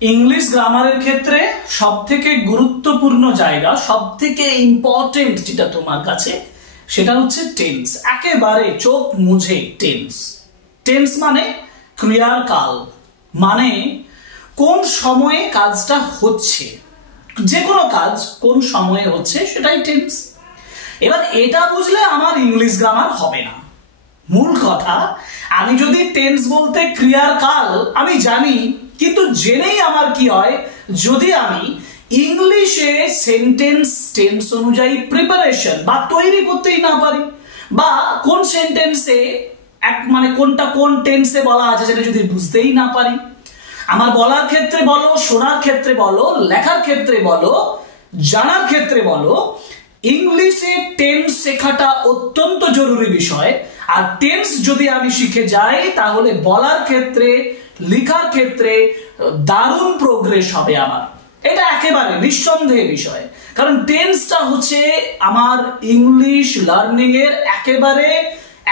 English গ্রামারের ক্ষেত্রে সবথেকে গুরুত্বপূর্ণ জায়গা, সবথেকে ইম্পর্টেন্ট যেটা তোমার কাছে, সেটা হচ্ছে টেন্স। একেবারে চোখ মুছে টেন্স। টেন্স মানে ক্রিয়ার কাল, মানে কোন সময়ে কাজটা হচ্ছে, যে কোনো কাজ কোন সময়ে হচ্ছে সেটাই টেন্স। এবার এটা বুঝলে আমার ইংলিশ গ্রামার হবে না। মূল কথা, আমি যদি টেন্স বলতে ক্রিয়ার কাল আমি জানি, কিন্তু জেনেই আমার কি হয়, যদি আমি ইংলিশে সেন্টেন্স টেন্স অনুযায়ী প্রিপারেশন বা তৈরি করতেই না পারি, বা কোন সেন্টেন্সে মানে কোনটা কোন টেন্সে বলা আছে সেটা যদি বুঝতেই না পারি, আমার বলার ক্ষেত্রে বলো, শোনার ক্ষেত্রে বলো, লেখার ক্ষেত্রে বলো, জানার ক্ষেত্রে বলো, ইংলিশে টেন্স শেখাটা অত্যন্ত জরুরি বিষয়। আর টেন্স যদি আমি শিখে যাই তাহলে বলার ক্ষেত্রে, লেখার ক্ষেত্রে দারুণ প্রোগ্রেস হবে আমার। এটা একেবারে নিঃসন্দেহে বিষয়, কারণ টেন্সটা হচ্ছে আমার ইংলিশ লার্নিং এর একেবারে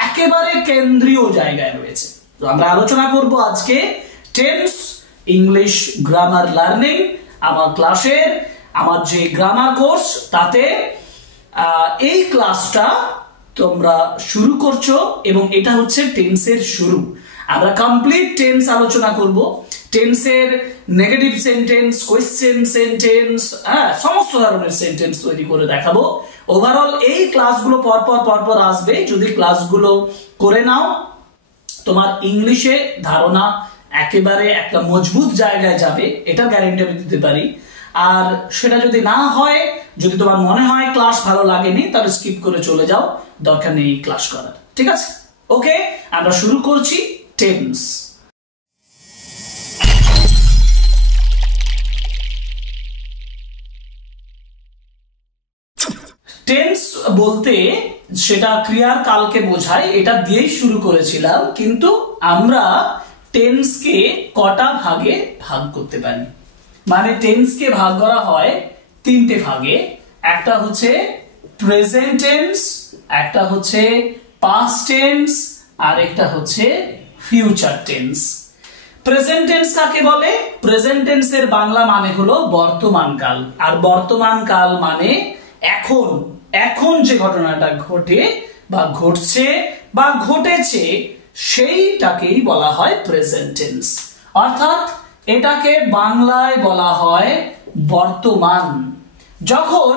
একেবারে কেন্দ্রীয় জায়গায় রয়েছে। তো আমরা আলোচনা করব আজকে টেন্স ইংলিশ গ্রামার লার্নিং। আমার ক্লাসের, আমার যে গ্রামার কোর্স, তাতে এই ক্লাসটা তোমরা শুরু করছো এবং এটা হচ্ছে টেন্সের শুরু। আমরা কমপ্লিট টেন্স আলোচনা করব, টেন্সের নেগেটিভ সেন্টেন্স, কোয়েশ্চেন সেন্টেন্স, সমস্ত ধরনের সেন্টেন্স তৈরি করে দেখাবো। ওভারঅল এই ক্লাসগুলো পরপর আসবে। যদি ক্লাসগুলো করে নাও, তোমার ইংলিশে ধারণা একেবারে একটা মজবুত জায়গায় যাবে, এটা গ্যারান্টি আমি দিতে পারি। আর সেটা যদি না হয়, যদি তোমার মনে হয় ক্লাস ভালো লাগেনি, তাহলে স্কিপ করে চলে যাও, দরকার নেই ক্লাস করার। ঠিক আছে? ওকে, আমরা শুরু করছি টেন্স। টেন্স বলতে সেটা ক্রিয়ার কালকে বোঝায়, এটা দিয়েই শুরু করেছিলাম, কিন্তু আমরা টেন্সকে কটা ভাগে ভাগ করতে পারি। মানে টেন্সকে ভাগ করা হয় তিনটে ভাগে। একটা হচ্ছে প্রেজেন্ট টেন্স, একটা হচ্ছে পাস্ট টেন্স, আর একটা হচ্ছে ফিউচার টেন্স। প্রেজেন্ট টেন্স কাকে বলে? প্রেজেন্ট টেন্সের বাংলা মানে হলো বর্তমান কাল। আর বর্তমান কাল মানে এখন, এখন যে ঘটনাটা ঘটে বা ঘটছে বা ঘটেছে, সেইটাকেই বলা হয় প্রেজেন্ট টেন্স। অর্থাৎ এটাকে বাংলায় বলা হয় বর্তমান। যখন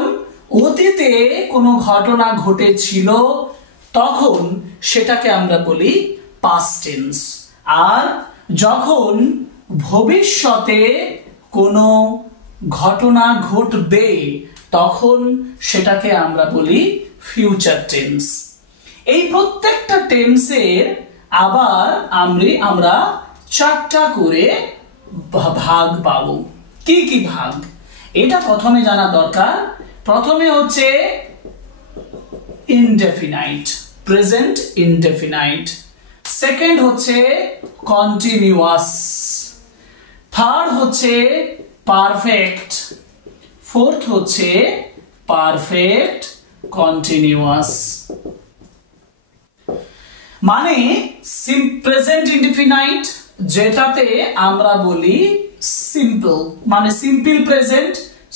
অতীতে কোনো ঘটনা ঘটেছিল তখন সেটাকে আমরা বলি পাস্ট টেন্স। আর যখন ভবিষ্যতে কোনো ঘটনা ঘটবে তখন সেটাকে আমরা বলি ফিউচার টেন্স। এই প্রত্যেকটা টেন্সের আবার আমরা চারটা করে ভাগ পাবো। কি কি ভাগ? এটা প্রথমে জানা দরকার। প্রথমে হচ্ছে ইনডেফিনাইট, প্রেজেন্ট ইনডেফিনাইট। সেকেন্ড হচ্ছে কন্টিনিউয়াস। থার্ড হচ্ছে পারফেক্ট। ফোর্থ হচ্ছে পারফেক্ট কন্টিনিউয়াস। মানে প্রেজেন্ট ইনডেফিনাইট যেটাতে আমরা বলি সিম্পল, মানে simple present,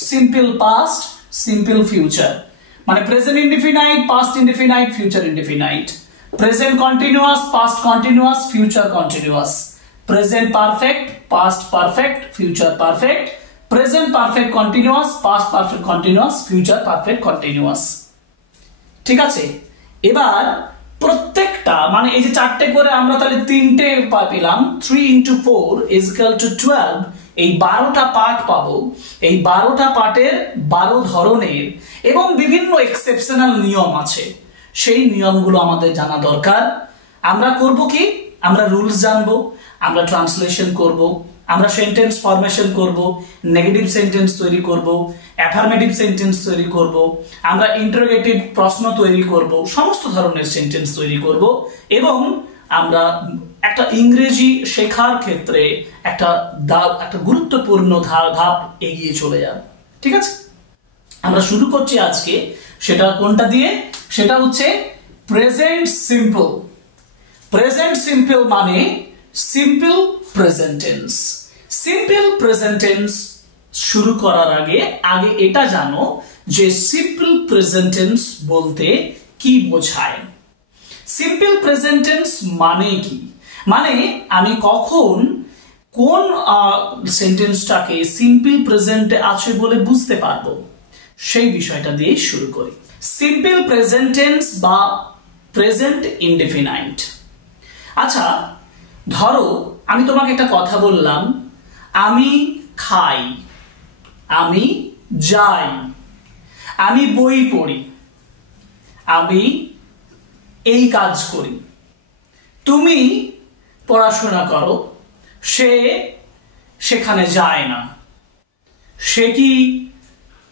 simple past, simple future. মানে present indefinite, past indefinite, future indefinite. Present continuous, past continuous, future continuous. Present perfect, past perfect, future perfect. Present perfect continuous, past perfect continuous, future perfect continuous. ঠিক আছে? এবার প্রত্যেকটা, মানে এই যে চারটে করে আমরা তাহলে তিনটে পেলাম, 3 into 4 is equal to 12। এই 12টা পার্ট পাবো। এই 12টা পার্টের 12 ধরনের এবং বিভিন্ন এক্সেপশনাল নিয়ম আছে। সেই নিয়মগুলো আমাদের জানা দরকার। আমরা করব কি? আমরা রুলস জানবো, আমরা ট্রান্সলেশন করব, আমরা সেন্টেন্স ফরমেশন করব, নেগেটিভ সেন্টেন্স তৈরি করব, অ্যাফার্মেটিভ সেন্টেন্স তৈরি করব, আমরা ইন্টারোগেটিভ প্রশ্ন তৈরি করব, সমস্ত ধরনের সেন্টেন্স তৈরি করব এবং আমরা একটা ইংরেজি শেখার ক্ষেত্রে একটা গুরুত্বপূর্ণ ধাপ এগিয়ে চলে যাব। ঠিক আছে? আমরা শুরু করছি আজকে সেটা কোনটা দিয়ে? সেটা হচ্ছে প্রেজেন্ট সিম্পল। প্রেজেন্ট সিম্পল মানে simple present tense. Simple present tense শুরু করার আগে এটা জানো যে সিম্পল প্রেজেন্ট টেন্স বলতে কি বোঝায়। সিম্পল প্রেজেন্ট টেন্স মানে কি, মানে আমি কখন কোন সেন্টেন্সটাকে সিম্পল প্রেজেন্টে আছে বলে বুঝতে পারবো, সেই বিষয়টা দিয়ে শুরু করি। সিম্পল প্রেজেন্ট টেন্স বা প্রেজেন্ট ইনডেফিনাইট। আচ্ছা, ধরো আমি তোমাকে একটা কথা বললাম, আমি খাই, আমি যাই, আমি বই পড়ি, আমি এই কাজ করি, তুমি পড়াশোনা করো, সে সেখানে যায় না। সে কি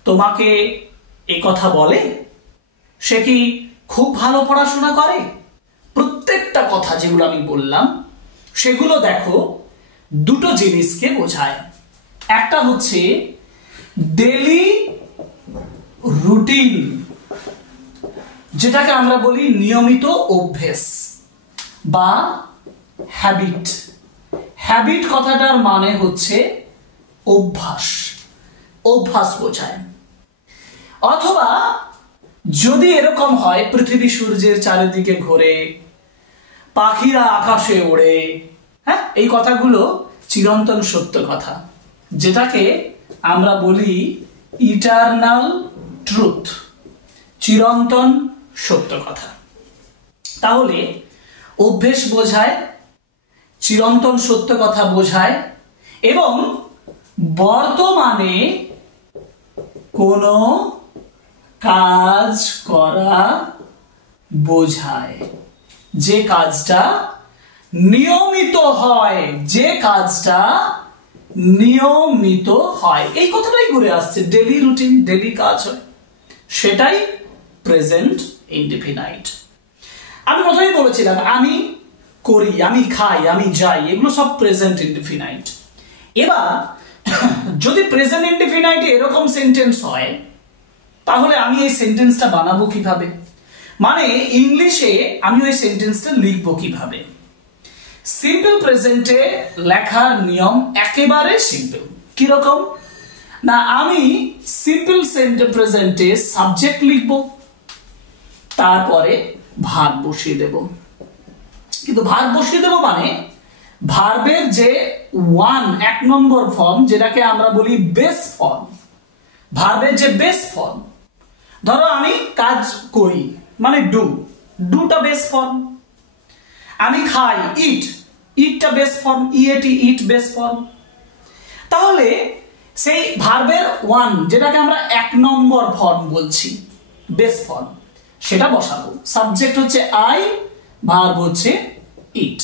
তোমাকে এই কথা বলে? সে কি খুব ভালো পড়াশোনা করে? প্রত্যেকটা কথা যেগুলো আমি বললাম সেগুলো দেখো দুটো জিনিসকে বোঝায়। একটা হচ্ছে ডেইলি রুটিন, যেটাকে আমরা বলি নিয়মিত অভ্যেস বা হ্যাবিট। হ্যাবিট কথাটার মানে হচ্ছে অভ্যাস, অভ্যাস বোঝায়। অথবা যদি এরকম হয় পৃথিবী সূর্যের চারিদিকে ঘোরে, পাখিরা আকাশে ওড়ে, হ্যাঁ, এই কথাগুলো চিরন্তন সত্য কথা, যেটাকে আমরা বলি ইটারনাল ট্রুথ, চিরন্তন সত্য কথা। তাহলে অভ্যেস বোঝায়, চিরন্তন সত্য কথা বোঝায় এবং বর্তমানে কোনো কাজ করা বোঝায়, যে কাজটা নিয়মিত হয়, যে কাজটা নিয়মিত হয়, এই কথাটাই ঘুরে আসছে। ডেইলি রুটিন, ডেইলি কাজ হয়, সেটাই প্রেজেন্ট ইনডেফিনাইট। আমি প্রথমেই বলেছিলাম আমি করি, আমি খাই, আমি যাই, এগুলো সব প্রেজেন্ট ইনডেফিনাইট। এবার যদি প্রেজেন্ট ইনডেফিনাইট এরকম সেন্টেন্স হয়, তাহলে আমি এই সেন্টেন্সটা বানাবো কিভাবে, মানে ইংলিশে আমি ওই সেন্টেন্সটা লিখবো কিভাবে। সিম্পল প্রেজেন্টে লেখার নিয়ম একেবারে সিম্পল। কিরকম না, আমি সিম্পল প্রেজেন্টে সাবজেক্ট লিখবো, তারপরে ভার্ব বসিয়ে দেব। কিন্তু ভার্ব বসিয়ে দেব মানে ভার্বের যে এক নম্বর ফর্ম, যেটাকে আমরা বলি বেস ফর্ম, ভার্বের যে বেস ফর্ম। ধরো আমি কাজ করি মানে ডুটা বেস ফর্ম। আমি খাই, ইটটা বেস ফর্ম, ইট বেস ফর্ম। তাহলে সেই ভার্বের যেটাকে আমরা এক নম্বর ফর্ম বলছি, বেস ফর্ম, সেটা বসাবো। সাবজেক্ট হচ্ছে আই, ভার্ব হচ্ছে ইট।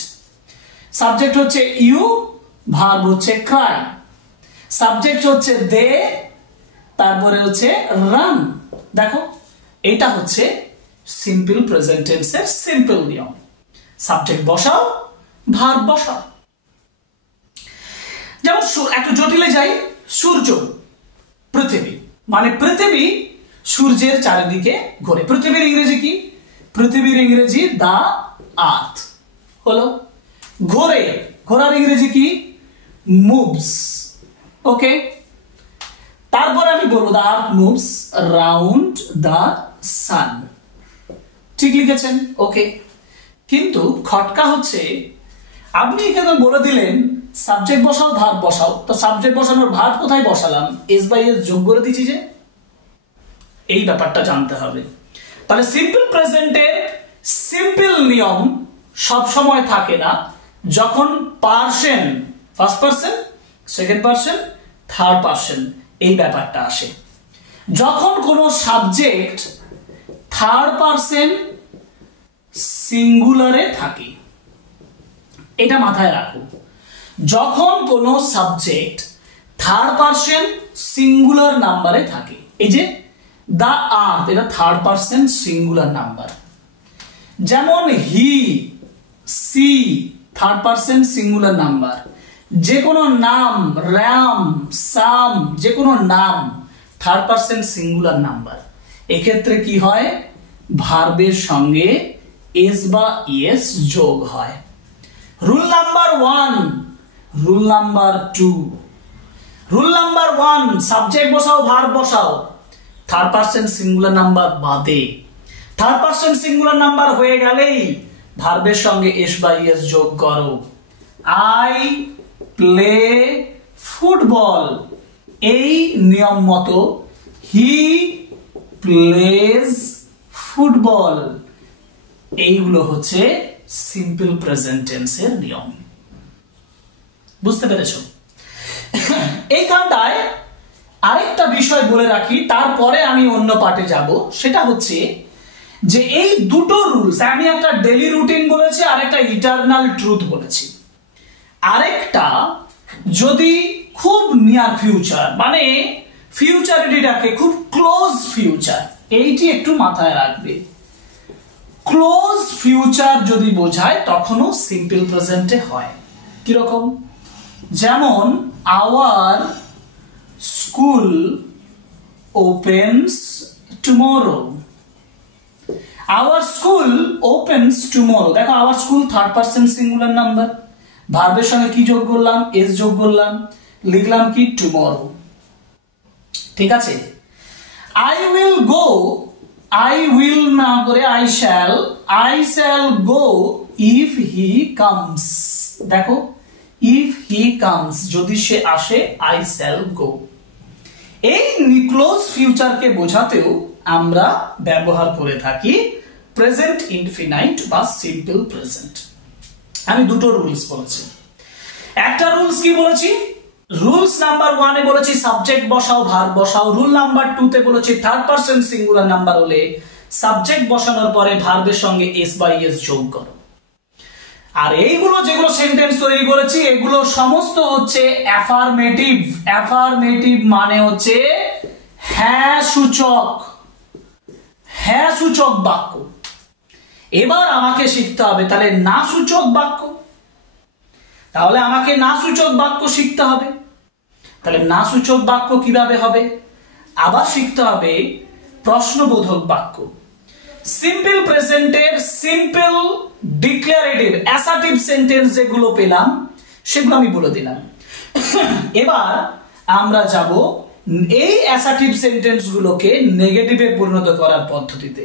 সাবজেক্ট হচ্ছে ইউ, ভার্ব হচ্ছে ক্রাই। সাবজেক্ট হচ্ছে দে, তারপরে হচ্ছে রান। দেখো, এটা হচ্ছে সিম্পল প্রেজেন্ট টেন্সের সিম্পল নিয়ম। সাবজেক্ট বসাও, ভার্ব বসাও। যেমন একটু জটিলে যাই, সূর্য, পৃথিবী, মানে পৃথিবী সূর্যের চারিদিকে ঘোরে। পৃথিবীর ইংরেজি কি? পৃথিবীর ইংরেজি দা আর্থ হলো। ঘোরে, ঘোরার ইংরেজি কি? মুভস। ওকে, তারপর আমি বলবো দা আর্থ মুভস রাউন্ড দা সান। ঠিক লিখেছেন? ওকে। কিন্তু খটকা হচ্ছে, আপনি এখানে বলে দিলেন সাবজেক্ট বসাও, ভার্ব বসাও। তো সাবজেক্ট বসানোর ভার্ব কোথায় বসালাম? এস বাই এস যোগ করে দিয়েছি যে। এই ব্যাপারটা জানতে হবে। তাহলে সিম্পল প্রেজেন্টের সিম্পল নিয়ম সব সময় থাকে না। যখন person, first person, second person, third person, এই ব্যাপারটা আসে। যখন কোনো সাবজেক্ট থার্ড পার্সন সিঙ্গুলারে থাকে, এটা মাথায় রাখো। যখন কোনো সাবজেক্ট থার্ড পার্সন সিঙ্গুলার নাম্বারে থাকে, এই যে দা আর্থ, এটা থার্ড পার্সন সিঙ্গুলার নাম্বার। যেমন he, she, third person singular number. যে কোনো নাম, রাম, সাম, যে কোনো নাম থার্ড পার্সন সিঙ্গুলার নাম্বার। এক্ষেত্রে কি হয়? ভার্বের সঙ্গে এস বা ইএস যোগ হয়। Rule number 1, rule number 2। Rule number 1, subject বসাও ভার্ব বসাও, থার্ড পারসন সিঙ্গুলার নাম্বার বাদে। থার্ড পারসন সিঙ্গুলার নাম্বার হয়ে গেলেই ভার্বের সঙ্গে এস বা ইএস যোগ করো। আই প্লে ফুটবল, এই নিয়ম মতো হি প্লেজ ফুটবল। এইগুলো হচ্ছে সিম্পল প্রেজেন্ট টেন্সের নিয়ম। বুঝতে পেরেছো? এইখানটায় আরেকটা বিষয় বলে রাখি, তারপরে আমি অন্য পার্টে যাব। সেটা হচ্ছে যে এই দুটো রুলস, আমি একটা ডেইলি রুটিন বলেছি আর একটা ইটারনাল ট্রুথ বলেছি। আরেকটা যদি খুব নিয়ার ফিউচার, মানে ফিউচারিটিটাকে খুব ক্লোজ ফিউচার, এইটি একটু মাথায় রাখবে। ক্লোজ ফিউচার যদি বোঝায় তখনও সিম্পল প্রেজেন্টে হয়। কিরকম? যেমন our school opens tomorrow. Our school opens tomorrow. দেখো our school third person singular number, ভার্বের সঙ্গে কি যোগ করলাম? এস যোগ করলাম, লিখলাম কি? টুমরো। ঠিক আছে? I will go, I will না করে I shall go if he comes. দেখো ইফ হি কামস, যদি সে আসে, আই শ্যাল গো। এই ক্লোজ ফিউচারকে বোঝাতেও আমরা ব্যবহার করে থাকি প্রেজেন্ট ইনফিনাইট বা সিম্পল প্রেজেন্ট। আমি দুটো রুলস বলেছি। একটা রুলস কি বলেছি? রুলস নাম্বার 1 এ বলেছি সাবজেক্ট বসাও ভার্ব বসাও। রুল নাম্বার 2 তে বলেছি থার্ড পারসন সিঙ্গুলার নাম্বার হলে সাবজেক্ট বসানোর পরে ভার্বের সঙ্গে এস বা ইএস যোগ করো। আর এইগুলো যেগুলো সেন্টেন্স তৈরি করেছি এগুলো সমস্ত হচ্ছে অ্যাফার্মেটিভ। অ্যাফার্মেটিভ মানে হচ্ছে হ্যাঁ সূচক, হ্যাঁ সূচক বাক্য। এবার আমাকে শিখতে হবে তাহলে না সূচক বাক্য। তাহলে আমাকে না সূচক বাক্য শিখতে হবে। তাহলে না সূচক বাক্য কিভাবে হবে? আবার শিখতে হবে প্রশ্নবোধক বাক্য। সিম্পল প্রেজেন্টের সিম্পল ডিক্লারেটিভ অ্যাসার্টিভ সেন্টেন্স যেগুলো পেলাম সেগুলো আমি বলে দিলাম। এবার আমরা যাব এই অ্যাসার্টিভ সেন্টেন্স গুলোকে নেগেটিভে পরিণত করার পদ্ধতিতে।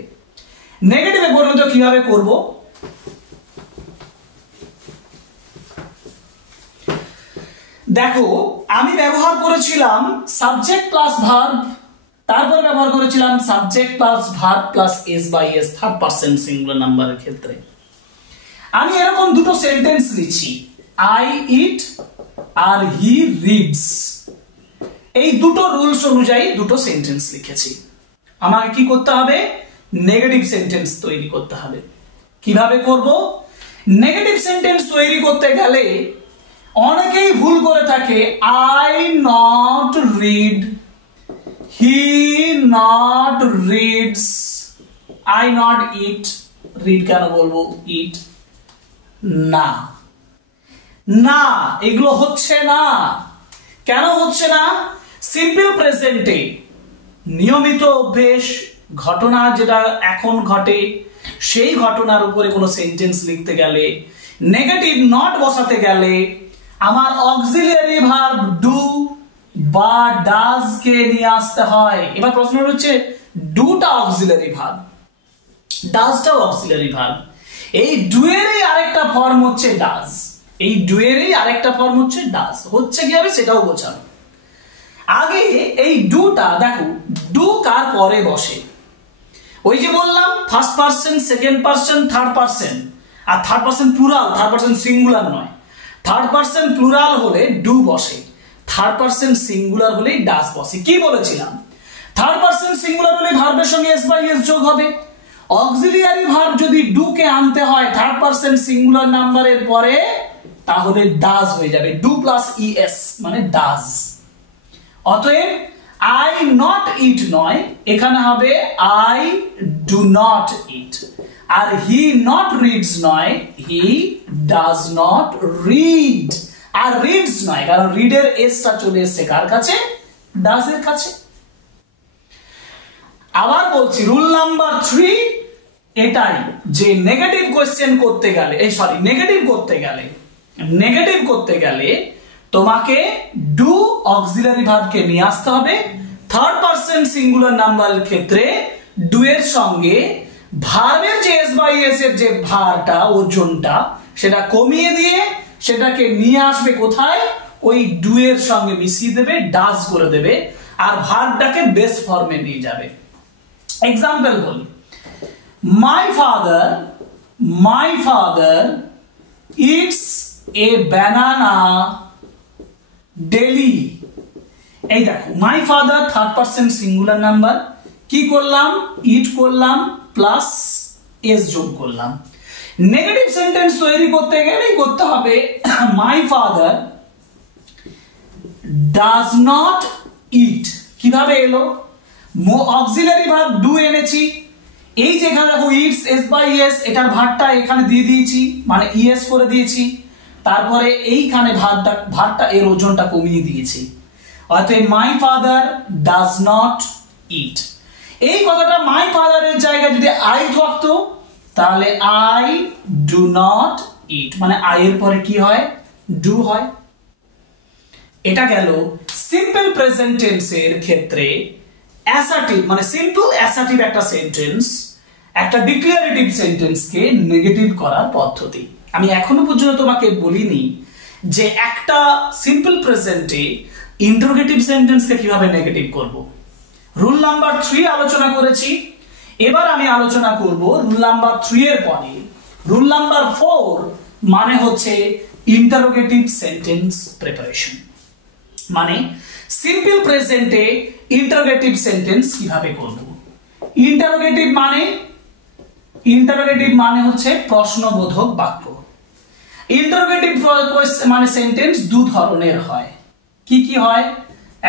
নেগেটিভে পরিণত কিভাবে করব? দেখো আমি ব্যবহার করেছিলাম সাবজেক্ট প্লাস ভার্ব, তারপর ব্যবহার করেছিলাম subject plus verb plus S by S third person singular নাম্বারের ক্ষেত্রে। আমি এরকম দুটো সেন্টেন্স লিখছি, আই ইট আর হি রিডস। এই দুটো রুলস অনুযায়ী দুটো সেন্টেন্স লিখেছি। আমাকে কি করতে হবে? নেগেটিভ সেন্টেন্স তৈরি করতে হবে। কিভাবে করব? নেগেটিভ সেন্টেন্স তৈরি করতে গেলে অনেকেই ভুল করে থাকে। I not read, he not reads, I not it. Read কেন বলবো? ইট। না না, এগুলো হচ্ছে না। কেন হচ্ছে না? সিম্পল প্রেজেন্টে নিয়মিত অভ্যেস, ঘটনা যেটা এখন ঘটে সেই ঘটনার উপরে কোনো সেন্টেন্স লিখতে গেলে, নেগেটিভ নট বসাতে গেলে আমার অক্সিলিয়ারি ভার্ব ডু বা ডাজ কে নিয়ে আসতে হয়। এবার প্রশ্ন হচ্ছে ডুটা অক্সিলিয়ারি ভার্ব, ডাজটাও অক্সিলিয়ারি ভার্ব। এই ডু এরই আরেকটা ফর্ম হচ্ছে ডাজ। এই ডু এরই আরেকটা ফর্ম হচ্ছে ডাজ। হচ্ছে কি হবে সেটাও বোঝানো। আগে এই ডুটা দেখো, ডু কার পরে বসে? ওই যে বললাম first person, second person, third person. আর third person plural, third person singular নয়। থার্ড পারসন প্লুরাল হলে ডু বসে, থার্ড পারসন সিঙ্গুলার হলেই ডাজ বসে। কি বলেছিলাম? থার্ড পারসন সিঙ্গুলার হলে ভার্বের সঙ্গে এস বাই এস যোগ হবে। অক্সিলিয়ারি ভার্ব যদি ডু কে আনতে হয় থার্ড পারসন সিঙ্গুলার নাম্বারের পরে, তাহলে ডাজ হয়ে যাবে। ডু প্লাস ইএস মানে ডাজ। অতএব আই নট ইট নয়, এখানে হবে আই ডু নট ইট। আর হি নট রিডস নয়, হি ডাজ নট রিড। আর রিডস নয়, কারণ রিডের এসটা চলে এসছে কার কাছে? ডাজ এর কাছে। আবার বলছি রুল নাম্বার 3 এটাই, যে নেগেটিভ কোশ্চেন করতে গেলে, নেগেটিভ করতে গেলে তোমাকে ডু অক্সিলারি ভার্বকে নিয়ে আসতে হবে। থার্ড পারসন সিঙ্গুলার নাম্বারের ক্ষেত্রে ডু এর সঙ্গে ভার্বের যে এস বাই এস এর যে ভারটা ওজনটা সেটা কমিয়ে দিয়ে সেটাকে নিয়ে আসবে কোথায়, ওই ডু এর সঙ্গে মিশিয়ে দেবে, ডাজ করে দেবে, আর ভার্বটাকে বেস ফর্মে নিয়ে যাবে। এক্সাম্পল বলি, my father it's a banana daily. এই দেখো, my father third person singular number, কি করলাম, ইট করলাম প্লাস এস যোগ করলাম। নেগেটিভ সেন্টেন্স তৈরি করতে গেলেই করতে হবে মাই ফাদার ডাজ নট ইট। কিভাবে এলো, অক্সিলারি ভার্ব ডু এনেছি, এই যেখানে দেখো ইটস এস বাই এস, এটার ভার্বটা এখানে দিয়ে দিয়েছি, মানে ইএস করে দিয়েছি, তারপরে এইখানে ভার্বটা এর ওজনটা কমিয়ে দিয়েছি, অতএব মাই ফাদার ডাজ নট ইট। এই কথাটা মাই ফাদারের জায়গায় যদি আই থাকতো তাহলে আই ডু নট ইট, মানে আই এর পরে কি হয়, ডু হয়। এটা গেল সিম্পল প্রেজেন্ট টেন্সের ক্ষেত্রে অ্যাসার্টিভ, মানে সিম্পল অ্যাসার্টিভ একটা সেন্টেন্স একটা ডিক্লারেটিভ সেন্টেন্সকে নেগেটিভ করার পদ্ধতি। আমি এখনো পর্যন্ত তোমাকে বলিনি যে একটা সিম্পল প্রেজেন্টে ইন্টারোগেটিভ সেন্টেন্সকে কিভাবে নেগেটিভ করব। রুল নাম্বার 3 আলোচনা করেছি, এবার আমি আলোচনা করব রুল নাম্বার 3 এর পরে রুল নাম্বার 4, মানে হচ্ছে ইন্টারোগেটিভ সেন্টেন্স প্রিপারেশন। মানে সিম্পল প্রেজেন্টে ইন্টারোগেটিভ সেন্টেন্স কিভাবে করব। ইন্টারোগেটিভ মানে হচ্ছে প্রশ্নবোধক বাক্য। ইন্টারোগেটিভ মানে সেন্টেন্স দু ধরনের হয়। কি কি হয়,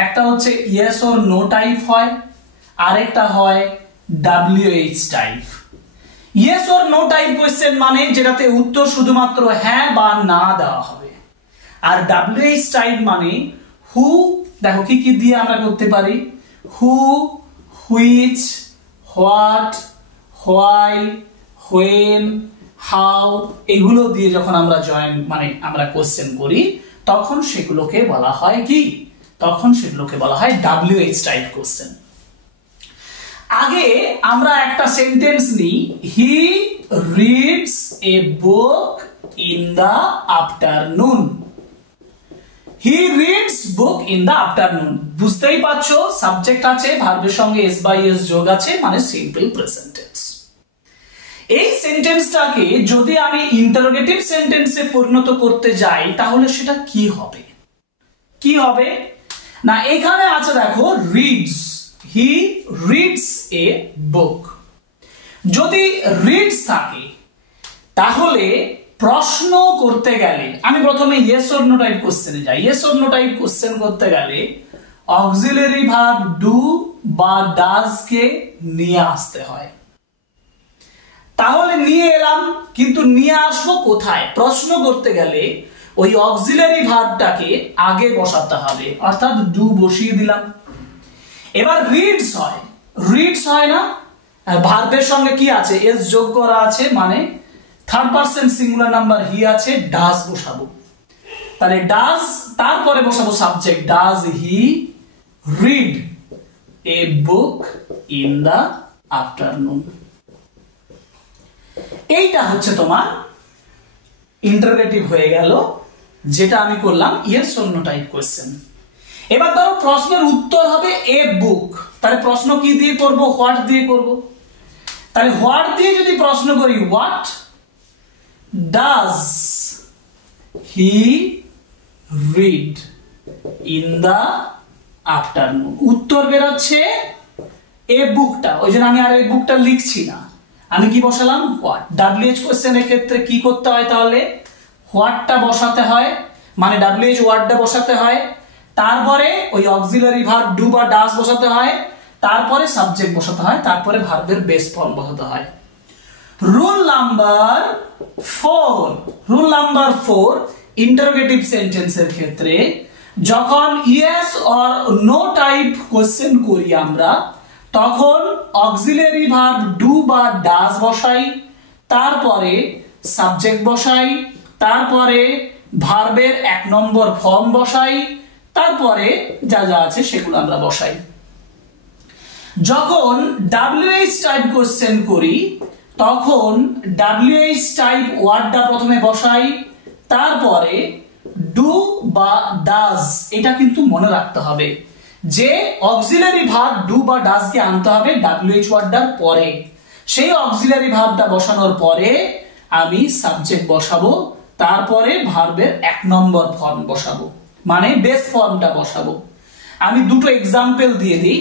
একটা হচ্ছে ইয়েস অর নো টাইপ হয়, আরেকটা হয় WH type. Yes or no type question মানে যেটাতে উত্তর শুধুমাত্র হ্যাঁ বা না দেওয়া হবে, আর WH টাইপ মানে হু, দেখো কি কি দিয়ে আমরা করতে পারি, who, which, what, why, when, how, এগুলো দিয়ে যখন আমরা মানে আমরা কোশ্চেন করি তখন সেগুলোকে বলা হয় কি, তখন সেগুলোকে বলা হয় WH টাইপ কোশ্চেন। আগে আমরা একটা সেন্টেন্স নিই, he reads a book in the afternoon. He reads book in the afternoon, বুঝতেই পারছো সাবজেক্ট আছে, ভার্বের সঙ্গে এস বাই এস যোগ আছে, মানে সিম্পল প্রেজেন্ট টেন্স। এই সেন্টেন্সটাকে যদি আমি ইন্টারোগেটিভ সেন্টেন্সে পরিণত করতে যাই তাহলে সেটা কি হবে, কি হবে না, এখানে আছে দেখো রিডস, হি রিডস এ বুক। যদি রিডস থাকে তাহলে প্রশ্ন করতে গেলে আমি প্রথমে ইয়েস অর নো টাইপ কোশ্চেনে যাই। Yes or no type question করতে গেলে অক্সিলারি ভার্ব ডু বা ডাজ কে নিয়ে আসতে হয়। তাহলে নিয়ে এলাম, কিন্তু নিয়ে আসবো কোথায়, প্রশ্ন করতে গেলে ওই অক্সিলারি ভার্বটাকে আগে বসাতে হবে, অর্থাৎ ডু বসিয়ে দিলাম। এবার রিডস হয় না, ভার্বের সঙ্গে কি আছে, এস যোগ করা আছে, মানে third person singular number he আছে, ডাজ বসাবো, তাহলে ডাজ, তারপরে বসাবো subject, does he read a book in the afternoon. এইটা হচ্ছে তোমার ইন্টারোগেটিভ হয়ে গেল, যেটা আমি করলাম yes or no type question. এবার ধরো প্রশ্নের উত্তর হবে এ বুক, তাহলে প্রশ্ন কি দিয়ে করব, হোয়াট দিয়ে করব। তাহলে হোয়াট দিয়ে যদি প্রশ্ন করি, what does he read in the afternoon, উত্তর বেরোচ্ছে এ বুকটা, ওই জন্য আমি আর এই বুকটা লিখছি না, আমি কি বসালাম, হোয়াট। WH কোশ্চেনের ক্ষেত্রে কি করতে হয়, তাহলে হোয়াটটা বসাতে হয়, মানে WH ওয়ার্ডটা বসাতে হয়, তারপরে ওই অক্সিলারি ভার্ব ডু বা ডাজ বসাতে হয়, তারপরে সাবজেক্ট বসাতে হয়, তারপরে ভার্বের বেস ফর্ম বসাতে হয়। রুল নাম্বার 4 ইন্টারোগেটিভ সেন্টেন্সের ক্ষেত্রে যখন yes or no type question করি আমরা, তখন অক্সিলারি ভার্ব ডু বা ডাজ বসাই, তারপরে সাবজেক্ট বসাই, তারপরে ভার্বের 1 নম্বর ফর্ম বসাই, তারপরে যা যা আছে সেগুলো আমরা বসাই। যখন WH টাইপ কোশ্চেন করি তখন WH টাইপ ওয়ার্ডটা প্রথমে বসাই, তারপরে ডু বা ডাজ, এটা কিন্তু মনে রাখতে হবে যে অক্সিলারি ভার্ব ডু বা ডাজ কে আনতে হবে WH ওয়ার্ডটার পরে। সেই অক্সিলারি ভার্বটা বসানোর পরে আমি সাবজেক্ট বসাবো, তারপরে ভার্বের 1 নম্বর ফর্ম বসাবো, মানে বেস ফর্মটা বসাবো। আমি দুটো এক্সাম্পল দিয়ে দিই,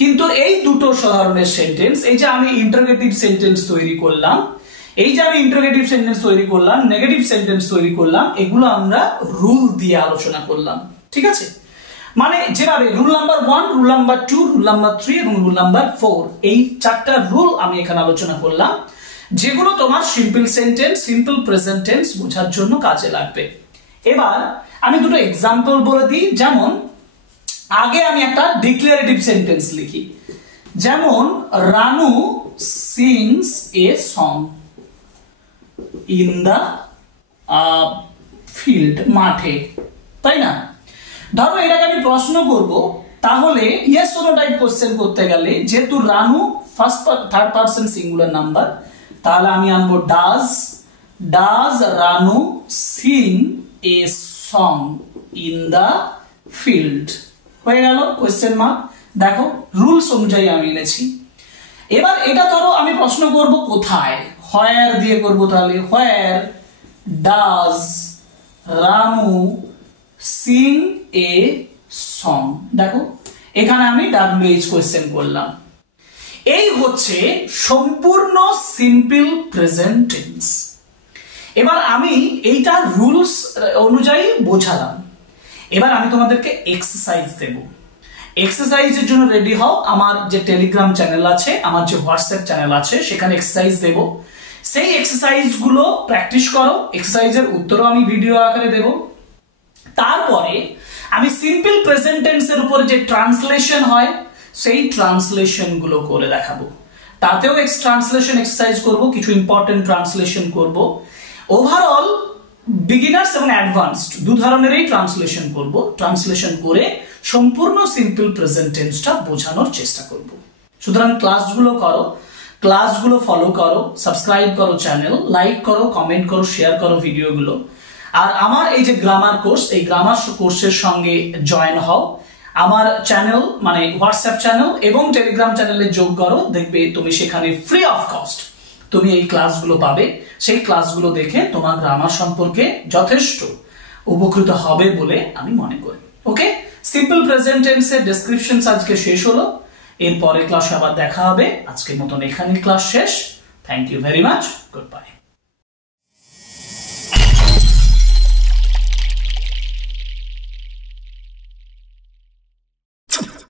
কিন্তু এই দুটো ধরনের সেন্টেন্স, এই যে আমি ইন্টারোগেটিভ সেন্টেন্স তৈরি করলাম, নেগেটিভ সেন্টেন্স তৈরি করলাম, এগুলো আমরা রুল দিয়ে আলোচনা করলাম, ঠিক আছে? মানে যেভাবে rule number 1, rule number 2, rule number 3 এবং রুল নাম্বার 4, এই 4টা রুল আমি এখানে আলোচনা করলাম, যেগুলো তোমার simple sentence, simple present tense বোঝার জন্য কাজে লাগবে। এবার আমি দুটো এক্সাম্পল বলে দিই। যেমন আগে আমি একটা ডিক্লারেটিভ সেন্টেন্স লিখি, যেমন Ranu sings a song in the field, মাঠে, তাই না? ধরো এটাকে আমি প্রশ্ন করব, তাহলে yes or no type question করতে গেলে যেহেতু Ranu third person singular number, তাহলে আমি আনবো does Ranu sing a song in the field, হয়ে গেল কোশ্চেন মার্ক। দেখো রুলস অনুযায়ী আমি এনেছি। এবার এটা ধরো আমি প্রশ্ন করব কোথায়, হোয়ার দিয়ে করব, তাহলে where does Ranu sing a song, দেখো এখানে আমি WH কোশ্চেন করলাম। এই হচ্ছে সম্পূর্ণ সিম্পল প্রেজেন্ট টেন্স। এবার আমি এইটা রুলস অনুযায়ী বোঝালাম। এবার আমি তোমাদেরকে এক্সারসাইজ দেব। এক্সারসাইজের জন্য রেডি হও। আমার যে টেলিগ্রাম চ্যানেল আছে, আমার যে হোয়াটসঅ্যাপ চ্যানেল আছে, সেখানে এক্সারসাইজ দেব। সেই এক্সারসাইজ গুলো প্র্যাকটিস করো। এক্সারসাইজের উত্তরও আমি ভিডিও আকারে দেব। তারপরে আমি সিম্পল প্রেজেন্ট টেন্সের উপরে যে ট্রান্সলেশন হয় সেই ট্রান্সলেশন গুলো করে দেখাবো। তাতেও ট্রান্সলেশন এক্সারসাইজ করব, কিছু ইম্পর্টেন্ট ট্রান্সলেশন করব। ওভারঅল বিগিনার্স এবং অ্যাডভান্সড দু ধরনেরই ট্রান্সলেশন করব। ট্রান্সলেশন করে সম্পূর্ণ সিম্পল প্রেজেন্ট টেন্সটা বোঝানোর চেষ্টা করব। সুতরাং ক্লাসগুলো করো, ক্লাসগুলো ফলো করো, সাবস্ক্রাইব করো চ্যানেল, লাইক করো, কমেন্ট করো, শেয়ার করো ভিডিওগুলো। আর আমার এই যে গ্রামার কোর্স, এই গ্রামার কোর্সের সঙ্গে জয়েন হও। আমার চ্যানেল মানে হোয়াটসঅ্যাপ চ্যানেল এবং টেলিগ্রাম চ্যানেলে যোগ করো, দেখবে তুমি সেখানে ফ্রি অফ কস্ট তুমি এই ক্লাসগুলো পাবে। সেই ক্লাসগুলো দেখে তোমার গ্রামার সম্পর্কে যথেষ্ট উপকৃত হবে বলে আমি মনে করি। ওকে, সিম্পল প্রেজেন্ট টেন্সের ডেসক্রিপশন আজকে শেষ হলো। এর পরের ক্লাসে আবার দেখা হবে। আজকের মতন এখানে ক্লাস শেষ। Thank you very much, good bye.